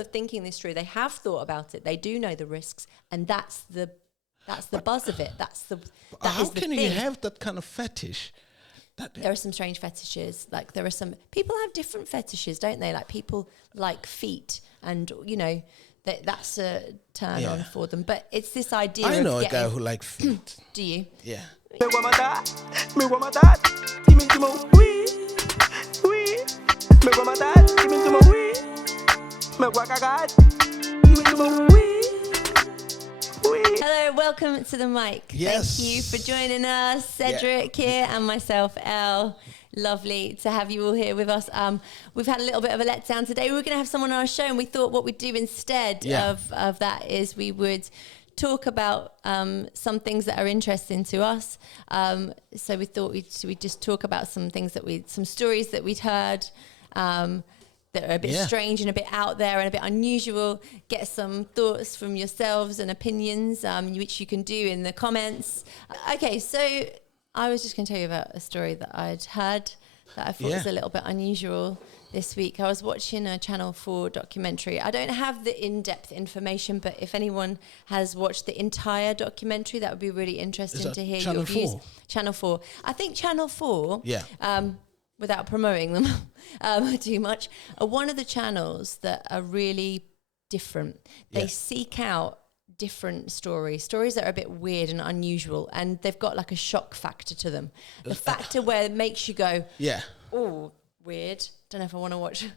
of thinking this through. They have thought about it. They do know the risks, and that's the buzz of it. How can you have that kind of fetish? There are some strange fetishes. Like there are some people have different fetishes, don't they? Like people like feet, and that's a turn on for them. But it's this idea. I know a guy who likes feet. Do you? Yeah. Me want my dad. Me want my dad. Give me to my wee. Me want my dad. Give me to my wee. Me want a god. Give me to my wee. Hello, welcome to the mic. Yes. Thank you for joining us, Cedric here and myself, Elle. Lovely to have you all here with us. We've had a little bit of a letdown today. We were going to have someone on our show, and we thought what we'd do instead of that is we would talk about some things that are interesting to us. So we thought we'd just talk about some things some stories that we'd heard that are a bit strange and a bit out there and a bit unusual. Get some thoughts from yourselves and opinions, which you can do in the comments. Okay, so I was just going to tell you about a story that I'd heard that I thought was a little bit unusual this week. I was watching a Channel 4 documentary. I don't have the in-depth information, but if anyone has watched the entire documentary, that would be really interesting to hear your views. Channel 4. I think Channel 4, without promoting them too much, are one of the channels that are really different. They seek out different stories that are a bit weird and unusual, and they've got like a shock factor to them. The factor where it makes you go, oh, weird. Don't know if I want to watch.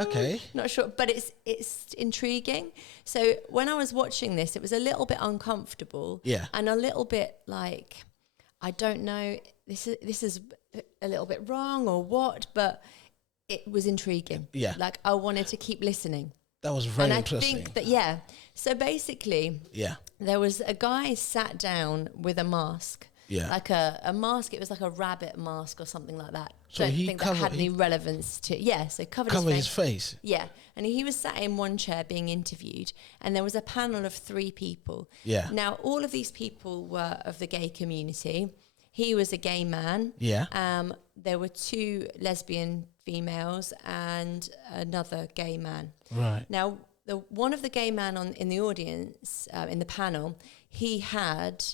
Okay. Not sure, but it's intriguing. So when I was watching this, it was a little bit uncomfortable. Yeah. And a little bit like, I don't know, this is a little bit wrong or what, but it was intriguing. Yeah. Like I wanted to keep listening. That was very interesting. I think that, so basically, there was a guy sat down with a mask. Yeah. Like a mask, it was like a rabbit mask or something like that. So don't think that had any relevance to, so covered his face. Yeah. And he was sat in one chair being interviewed, and there was a panel of 3 people. Yeah. Now, all of these people were of the gay community. He was a gay man. Yeah. There were 2 lesbian females and another gay man. Right. Now, one of the gay man in the audience, in the panel, he had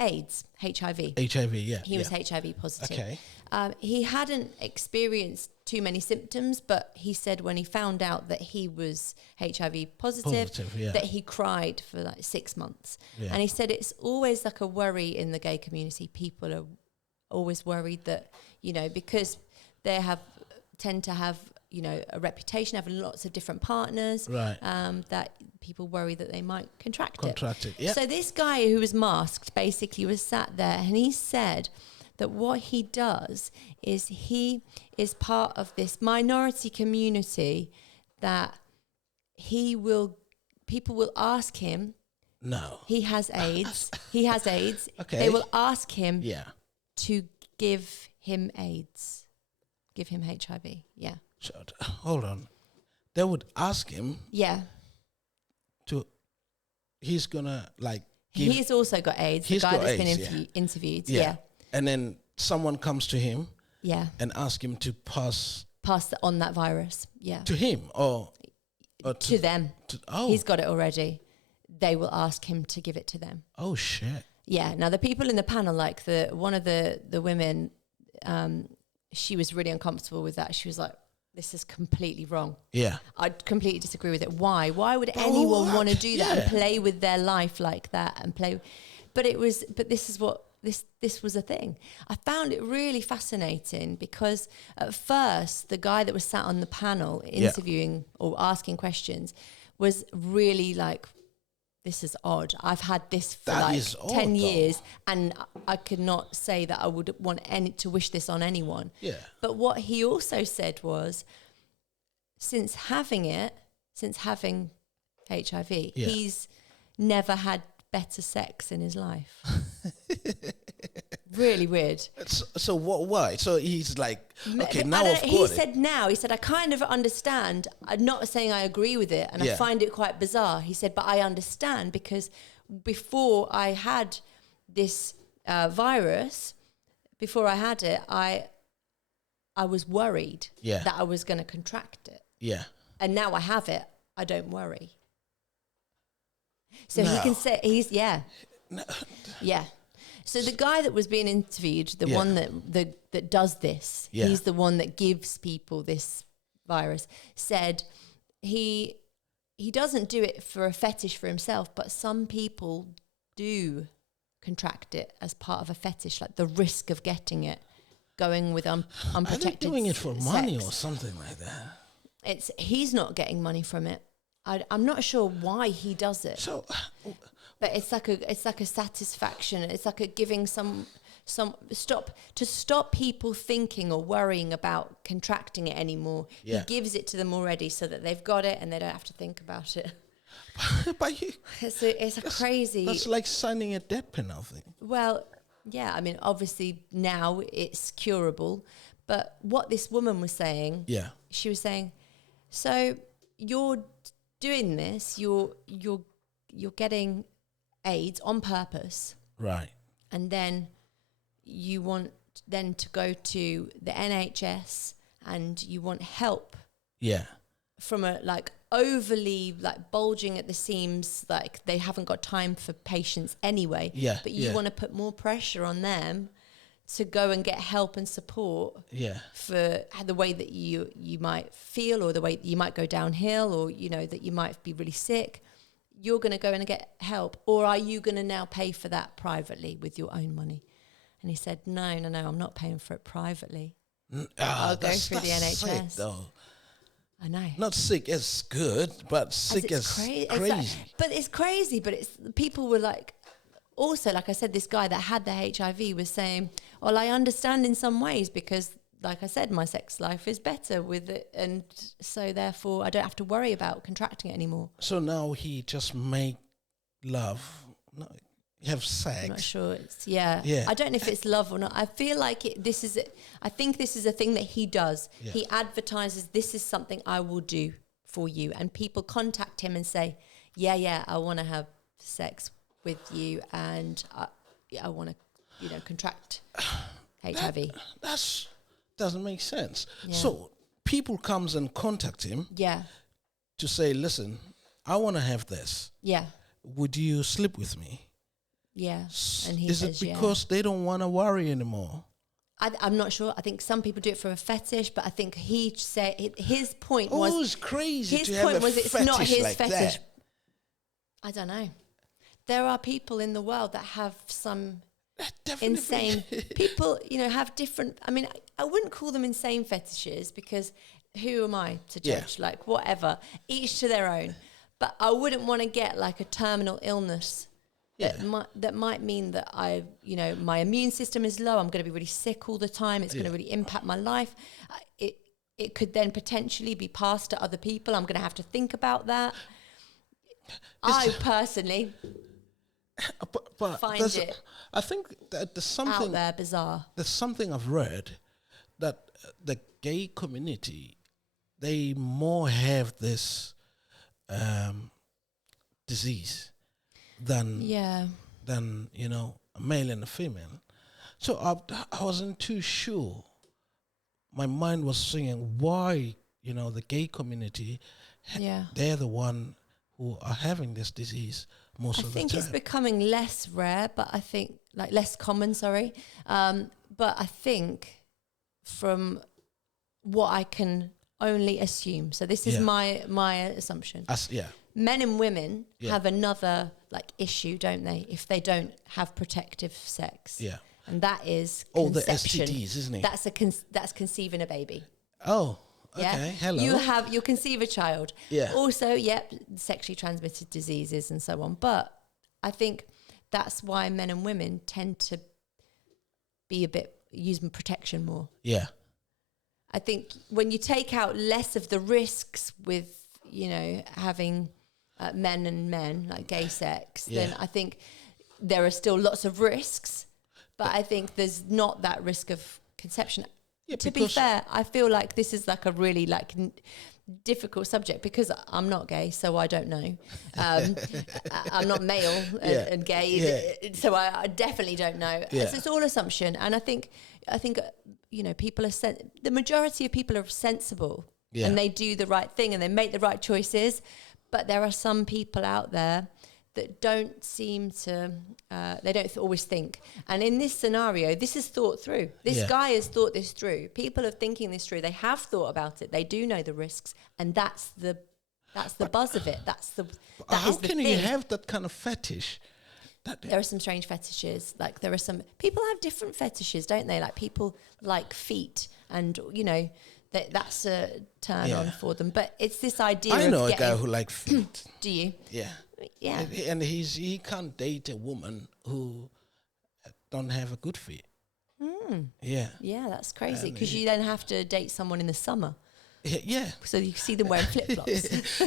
AIDS, HIV. HIV, yeah. He was HIV positive. Okay. He hadn't experienced too many symptoms, but he said when he found out that he was HIV positive that he cried for like 6 months. Yeah. And he said it's always like a worry in the gay community. People are always worried that, because they tend to have, a reputation, having lots of different partners, right? That people worry that they might contract it. Yep. So this guy who was masked basically was sat there, and he said that what he does is he is part of this minority community that people will ask him, no, he has AIDS. He has AIDS. Okay. They will ask him to give him AIDS, give him HIV. Yeah. Hold on. They would ask him. Yeah. He's gonna he's also got AIDS. The guy that's been interviewed. Yeah. And then someone comes to him. Yeah. And ask him to pass on that virus. Yeah. To him or to them. He's got it already. They will ask him to give it to them. Oh shit. Yeah. Now the people in the panel, like one of the women, she was really uncomfortable with that. She was like, this is completely wrong. Yeah. I completely disagree with it. Why? Why would anyone want to do that and play with their life like that and play? But this was a thing. I found it really fascinating because at first the guy that was sat on the panel interviewing or asking questions was really like, this is odd. I've had this for 10 years and I could not say that I would want to wish this on anyone. Yeah. But what he also said was, since having HIV, he's never had better sex in his life. Really weird. So what? Why? So he's like, okay, now I've got it. He said, I kind of understand. I'm not saying I agree with it, and I find it quite bizarre. He said, but I understand because before I had this virus, before I had it, I was worried that I was going to contract it. Yeah. and now I have it, I don't worry. So he can say, yeah. So the guy that was being interviewed, the one that does this, he's the one that gives people this virus, said he doesn't do it for a fetish for himself, but some people do contract it as part of a fetish, like the risk of getting it, going with unprotected. Are they doing it for money or something like that? He's not getting money from it. I'm not sure why he does it. So, but it's like a satisfaction. It's like a giving some stop people thinking or worrying about contracting it anymore. He gives it to them already so that they've got it and they don't have to think about it. But it's a crazy. That's like signing a death penalty. Well, yeah. I mean, obviously now it's curable, but what this woman was saying, she was saying, so you're doing this, you're getting AIDS on purpose, right? And then you want then to go to the NHS and you want help, from a like overly like bulging at the seams, like they haven't got time for patients anyway. But you want to put more pressure on them to go and get help and support for the way that you might feel, or the way that you might go downhill, or that you might be really sick. You're going to go and get help, or are you going to now pay for that privately with your own money? And he said, no, I'm not paying for it privately. I'll go through the NHS. Sick, though. I know. Not sick as good, but sick as crazy. But it's crazy. But people were like, also, like I said, this guy that had the HIV was saying, well, I understand in some ways because, like I said, my sex life is better with it. And so therefore I don't have to worry about contracting it anymore. So now he just make love, have sex. I'm not sure. I don't know if it's love or not. I feel like I think this is a thing that he does. He advertises, this is something I will do for you. And people contact him and say, I want to have sex with you and I want to, contract HIV. That doesn't make sense. So people comes and contact him to say, listen, I want to have this. Would you sleep with me? And he is says, it because they don't want to worry anymore? I'm not sure. I think some people do it for a fetish, but I think he said his point was... Oh, it's crazy his to point have a was it's fetish not his like fetish. that. I don't know. There are people in the world that have some insane... people, have different... I mean, I wouldn't call them insane fetishes because who am I to judge? Like, whatever. Each to their own. But I wouldn't want to get like a terminal illness... That might mean that my immune system is low. I'm going to be really sick all the time. It's going to really impact my life. It could then potentially be passed to other people. I'm going to have to think about that. I personally find it. I think that there's something out there bizarre. There's something I've read that the gay community, they more have this disease than a male and a female. So I wasn't too sure. My mind was saying why the gay community they're the one who are having this disease most of the time. I think it's becoming less rare, but I think less common. Sorry, but I think from what I can only assume. So this is my assumption. Men and women have another issue, don't they? If they don't have protective sex, and that is conception. The STDs, isn't it? That's conceiving a baby. Oh, okay. Hello. You'll conceive a child. Yeah. Also, sexually transmitted diseases and so on. But I think that's why men and women tend to be use protection more. Yeah. I think when you take out less of the risks with having men and men, like gay sex, then I think there are still lots of risks, but I think there's not that risk of conception. To be fair, I feel like this is like a really difficult subject because I'm not gay, so I don't know. I'm not male and gay, so I definitely don't know. So it's all assumption, and I think people are the majority of people are sensible. and they do the right thing and they make the right choices. But there are some people out there that don't seem to, they don't always think. And in this scenario, this is thought through. This guy has thought this through. People are thinking this through. They have thought about it. They do know the risks, and that's the buzz of it. How can you have that kind of fetish? There are some strange fetishes. Like there are some people have different fetishes, don't they? Like people like feet, and that's a turn on for them. But it's this idea. I know a guy who likes feet. Do you? Yeah. Yeah. And he can't date a woman who don't have a good feet. Yeah. Yeah, that's crazy because you then have to date someone in the summer. Yeah. So you see them wearing flip-flops.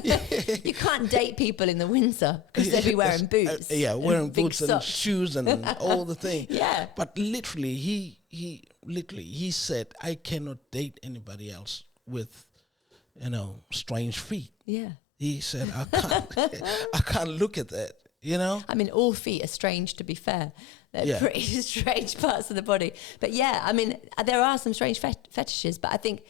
You can't date people in the winter because they'll be wearing boots. Wearing boots and socks. shoes and all the thing. Yeah. But literally, he said, I cannot date anybody else with, strange feet. Yeah. He said, I can't look at that, I mean, all feet are strange, to be fair. They're pretty strange parts of the body. But yeah, I mean, there are some strange fetishes, but I think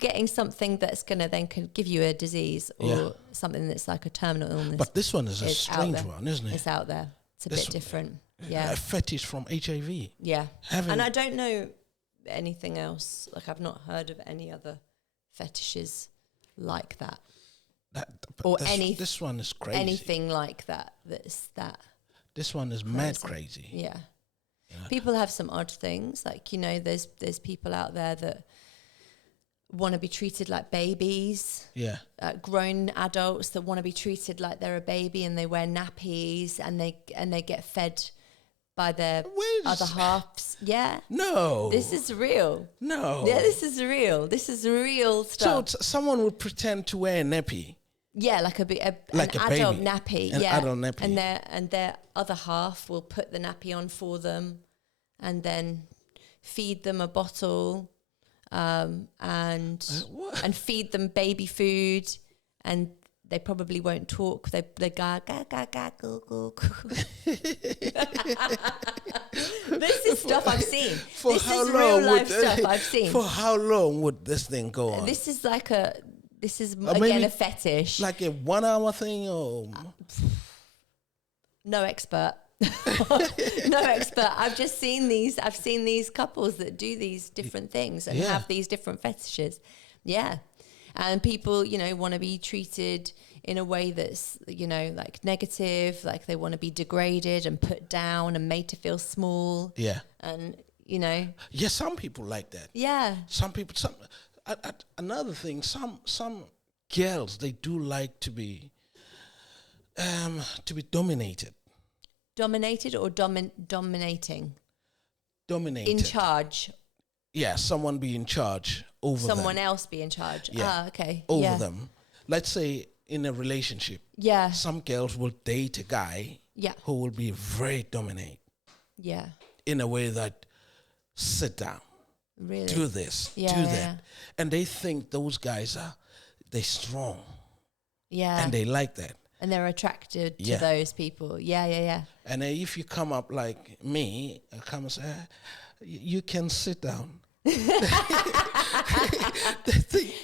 getting something that's going to then could give you a disease or something that's like a terminal illness. But this one is a strange one, isn't it? It's out there. It's a bit different. Yeah. A fetish from HIV. Yeah. And I don't know anything else. Like I've not heard of any other fetishes like that. This one is crazy. Anything like that. That's that. This one is crazy. mad crazy. Yeah. People have some odd things. Like, there's people out there that want to be treated like babies. Yeah. Grown adults that want to be treated like they're a baby, and they wear nappies and they get fed by their other halves. Yeah. No. This is real. No. Yeah, this is real. This is real stuff. So someone would pretend to wear a nappy. Yeah, like an adult baby. nappy. An adult nappy. And their other half will put the nappy on for them, and then feed them a bottle, and feed them baby food, and they probably won't talk. They go ga ga goo goo goo. This is stuff I've seen. This is real life stuff I've seen. For how long would this thing go on? This is again a fetish. Like a 1 hour thing or no expert. No expert. I've just seen these. I've seen these couples that do these different things and have these different fetishes. Yeah. And people, want to be treated in a way that's, like negative, like they want to be degraded and put down and made to feel small. Yeah. And, Yeah, some people like that. Yeah. Some people, another thing, some girls, they do like to be dominated. Dominated or dominating? Dominated. In charge. Yeah, someone be in charge over them. Someone else be in charge. Yeah. Okay. Over them. Let's say in a relationship. Yeah. Some girls will date a guy who will be very dominant. Yeah. In a way that, sit down. Really? Do this. Do that. Yeah. And they think those guys they're strong. Yeah. And they like that. And they're attracted to those people. Yeah. And if you come up like me, come and say, you can sit down.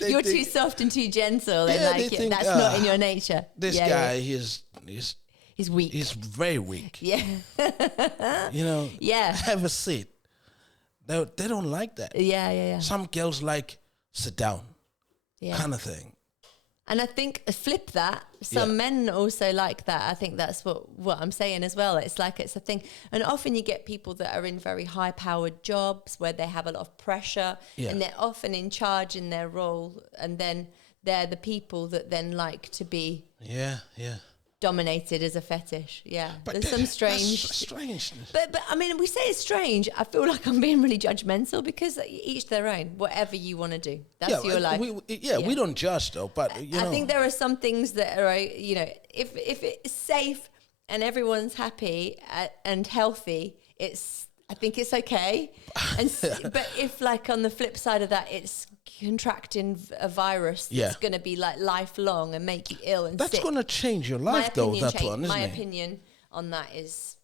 You're too soft and too gentle, and that's not in your nature. This guy, he's weak. He's very weak. Yeah. Yeah. Have a seat. They don't like that. Yeah. Some girls like sit down, kind of thing. And I think flip that. Some men also like that. I think that's what I'm saying as well. It's like it's a thing. And often you get people that are in very high-powered jobs where they have a lot of pressure and they're often in charge in their role. And then they're the people that then like to be dominated as a fetish. Yeah. But there's some strangeness. But I mean, we say it's strange. I feel like I'm being really judgmental because each their own. Whatever you want to do, that's your life. We don't judge though. But I think there are some things that are, if it's safe and everyone's happy and healthy, I think it's okay. And but if like on the flip side of that, it's contracting a virus that's going to be like lifelong and make you ill and that's sick. going to change your life though, that one, isn't my it? opinion on that is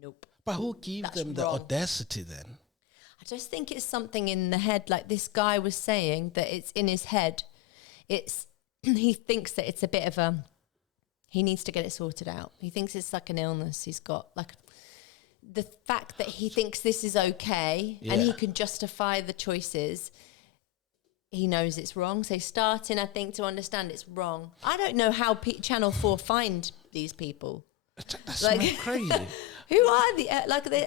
nope. But who gives them the audacity then? I just think it's something in the head, like this guy was saying, that it's in his head. it's he thinks that it's a bit of he needs to get it sorted out. He thinks it's like an illness. He's got like the fact that he thinks this is okay and he can justify the choices. He knows it's wrong. So he's starting, I think, to understand it's wrong. I don't know how Channel 4 find these people. That's like crazy. Who are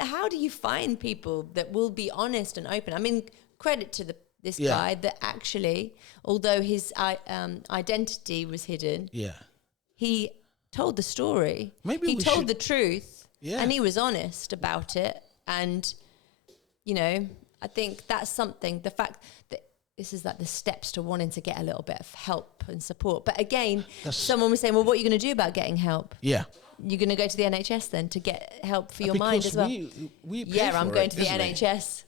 how do you find people that will be honest and open? I mean, credit to this guy that actually, although his identity was hidden, he told the story. Maybe he told the truth, and he was honest about it. And, I think that's something, the fact that this is like the steps to wanting to get a little bit of help and support. But again, someone was saying, well, what are you going to do about getting help? Yeah. You're going to go to the NHS then to get help for your mind as well? I'm going to the NHS.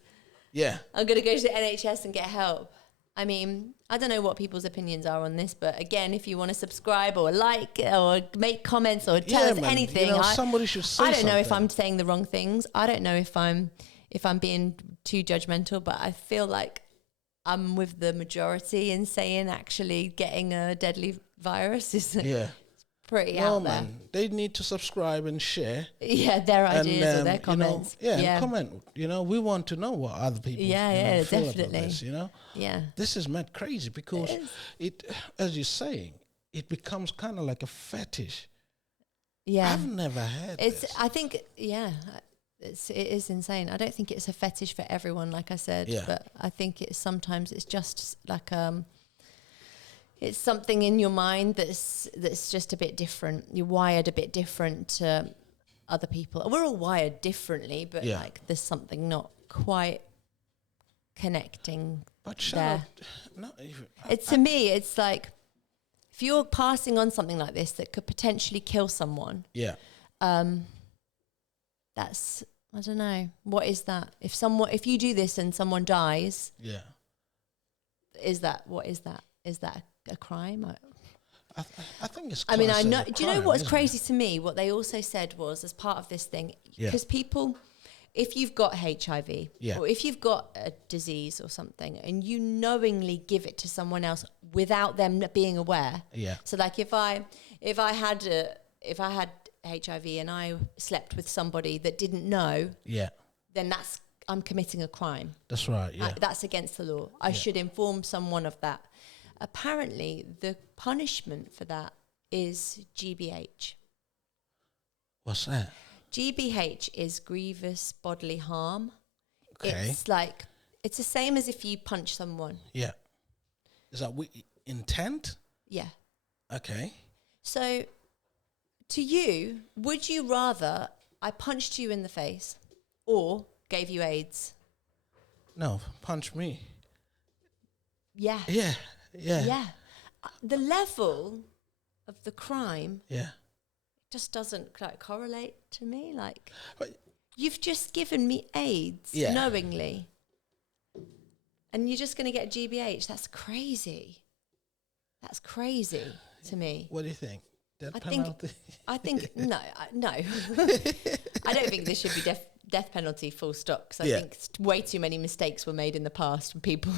Yeah. I'm going to go to the NHS and get help. I mean, I don't know what people's opinions are on this, but again, if you want to subscribe or like or make comments or tell us anything, somebody should say I don't know if I'm saying the wrong things. I don't know if I'm being too judgmental, but I feel like I'm with the majority in saying actually getting a deadly virus is pretty out there. Man, they need to subscribe and share. Yeah, their ideas or their comments. And comment. We want to know what other people feel definitely. About this, Yeah. This is mad crazy because it as you're saying, it becomes kind of like a fetish. Yeah. I've never had this. I think, it is insane. I don't think it's a fetish for everyone, like I said, but I think sometimes it's just like it's something in your mind that's just a bit different. You're wired a bit different to other people. We're all wired differently, but like there's something not quite connecting. But there. To me, it's like if you're passing on something like this that could potentially kill someone. Yeah. That's, I don't know. What is that? If you do this and someone dies, is that a crime? I think it's. I mean, I know. Do you know what's crazy to me? What they also said was, as part of this thing, because people, if you've got HIV or if you've got a disease or something, and you knowingly give it to someone else without them being aware. Yeah. So, like, if I had HIV and I slept with somebody that didn't know, then I'm committing a crime. That's right. Yeah. That's against the law. I should inform someone of that. Apparently, the punishment for that is GBH. What's that? GBH is grievous bodily harm. Okay. It's the same as if you punch someone. Yeah. Is that intent? Yeah. Okay. So, to you, would you rather I punched you in the face or gave you AIDS? No, punch me. Yeah. Yeah. Yeah. Yeah. The level of the crime just doesn't correlate to me. Like, you've just given me AIDS knowingly, and you're just going to get GBH. That's crazy. That's crazy to me. What do you think? I think no. I don't think there should be death penalty full stop, because I think way too many mistakes were made in the past from people.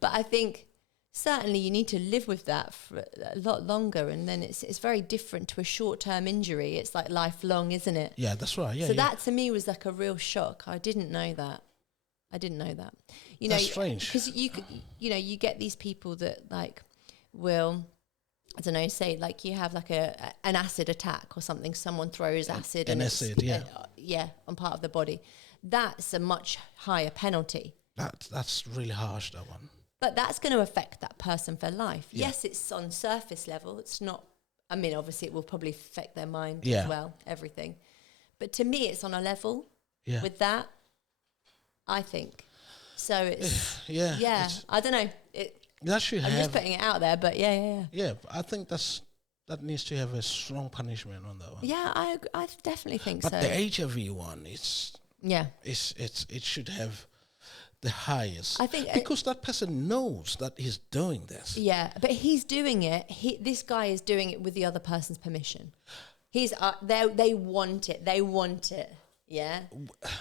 But I think certainly you need to live with that for a lot longer, and then it's very different to a short-term injury. It's like lifelong, isn't it? Yeah, that's right. Yeah. So that to me was like a real shock. I didn't know that. That's strange. Because you get these people that like will, I don't know, say like you have like an acid attack or something. Someone throws acid on part of the body. That's a much higher penalty. That's really harsh, that one. But that's going to affect that person for life. Yeah. Yes, it's on surface level. It's not. I mean, obviously, it will probably affect their mind as well. Everything. But to me, it's on a level with that. I think so. It's I don't know. I'm just putting it out there, but yeah. Yeah, I think that needs to have a strong punishment on that one. Yeah, I definitely think but so. But the HIV one, it should have the highest. I think because that person knows that he's doing this. Yeah, but he's doing it. This guy is doing it with the other person's permission. He's they want it. They want it. Yeah,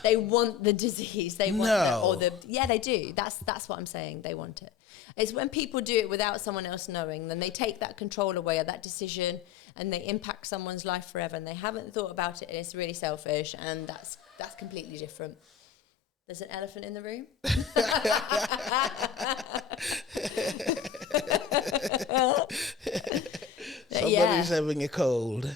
they want the disease. They want they do. That's what I'm saying. They want it. It's when people do it without someone else knowing, then they take that control away of that decision and they impact someone's life forever and they haven't thought about it and it's really selfish, and that's completely different. There's an elephant in the room. Somebody's having a cold.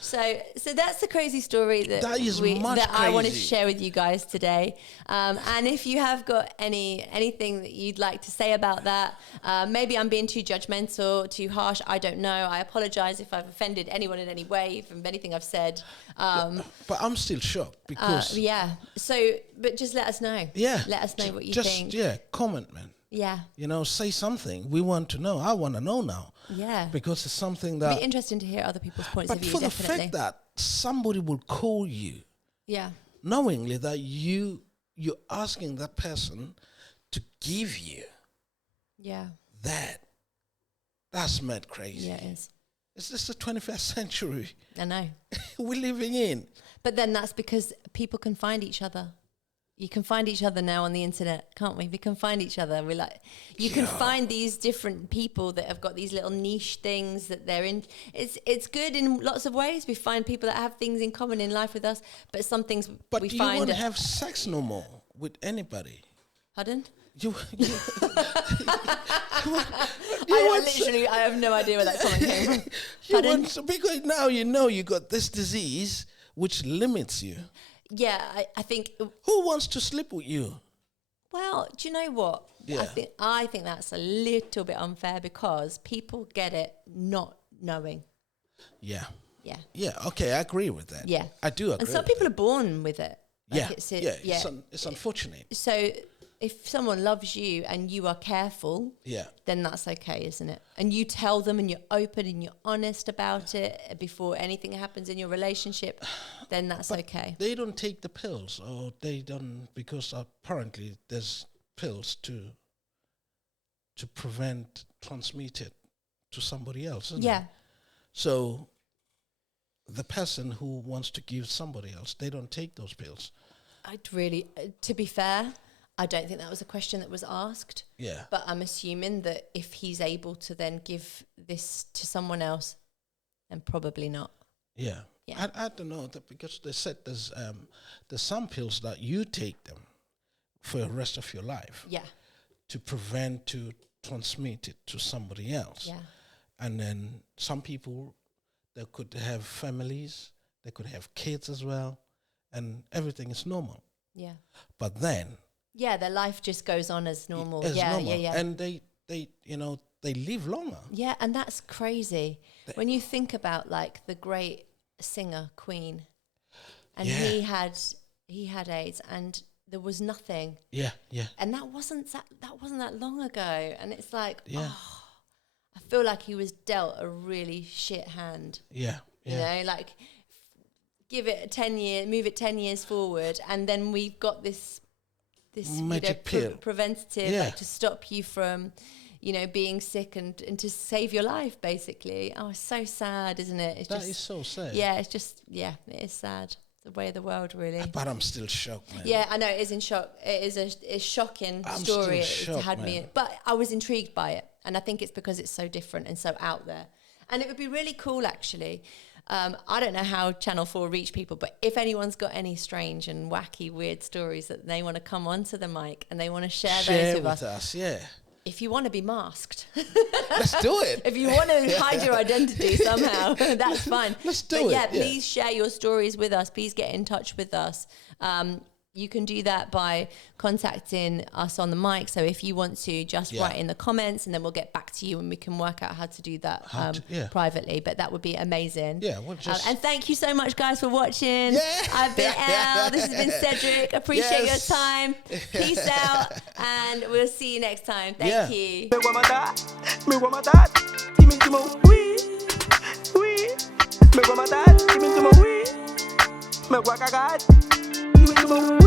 So that's the crazy story that I wanted to share with you guys today. And if you have got anything that you'd like to say about that, maybe I'm being too judgmental, too harsh. I don't know. I apologize if I've offended anyone in any way from anything I've said. But I'm still shocked because but just let us know. Yeah, let us know what you think. Comment, man. Yeah. Say something. We want to know. I want to know now. Yeah. Because it's something that... It'd be interesting to hear other people's points of view, But for definitely. the fact that somebody will call you... Yeah. Knowingly that you're asking that person to give you... Yeah. That's mad crazy. Yeah, it is. It's just the 21st century. I know. We're living in. But then that's because people can find each other. You can find each other now on the internet, can't we? We can find each other. You can find these different people that have got these little niche things that they're in. It's good in lots of ways. We find people that have things in common in life with us, but some things but we you find. But you won't have sex no more with anybody. Pardon? I have no idea where that comment came from. Because now you got this disease which limits you. Yeah, I think... Who wants to sleep with you? Well, do you know what? Yeah. I think that's a little bit unfair because people get it not knowing. Yeah. Yeah. Yeah, okay, I agree with that. Yeah. I do agree. And some people are born with it. It's unfortunate. So if someone loves you and you are careful, then that's okay, isn't it? And you tell them and you're open and you're honest about it before anything happens in your relationship, then that's okay. They don't take the pills, or they don't, because apparently there's pills to prevent transmitted to somebody else, isn't it? So the person who wants to give somebody else, they don't take those pills. To be fair, I don't think that was a question that was asked. Yeah. But I'm assuming that if he's able to then give this to someone else, then probably not. Yeah. I don't know, that because they said there's some pills that you take them for the rest of your life. Yeah. To prevent to transmit it to somebody else. Yeah. And then some people, they could have families, they could have kids as well, and everything is normal. Yeah. But then... Yeah, their life just goes on as normal. Normal. And they live longer. Yeah, and that's crazy. When you think about the great singer Queen, and he had AIDS and there was nothing. Yeah, yeah. And that wasn't that long ago. And it's I feel like he was dealt a really shit hand. Yeah. You know, give it 10 years, move it 10 years forward, and then we've got this magic pill preventative to stop you from, being sick and to save your life, basically. Oh, it's so sad, isn't it? That is so sad. Yeah, it is sad. It's the way of the world, really. But I'm still shocked, man. Yeah, I know, it is in shock. It is a shocking story. It had me, but I was intrigued by it, and I think it's because it's so different and so out there. And it would be really cool, actually. I don't know how Channel 4 reach people, but if anyone's got any strange and wacky, weird stories that they want to come onto the mic and they want to share those with us. Yeah. If you want to be masked, let's do it. If you want to hide your identity somehow, that's fine. Let's do it. Yeah, please share your stories with us. Please get in touch with us. You can do that by contacting us on the mic. So if you want to, just write in the comments, and then we'll get back to you and we can work out how to do that privately. But that would be amazing. Yeah, we'll just... and thank you so much, guys, for watching. Yeah. I've been Elle. This has been Cedric. Appreciate your time. Peace out, and we'll see you next time. Thank you. Me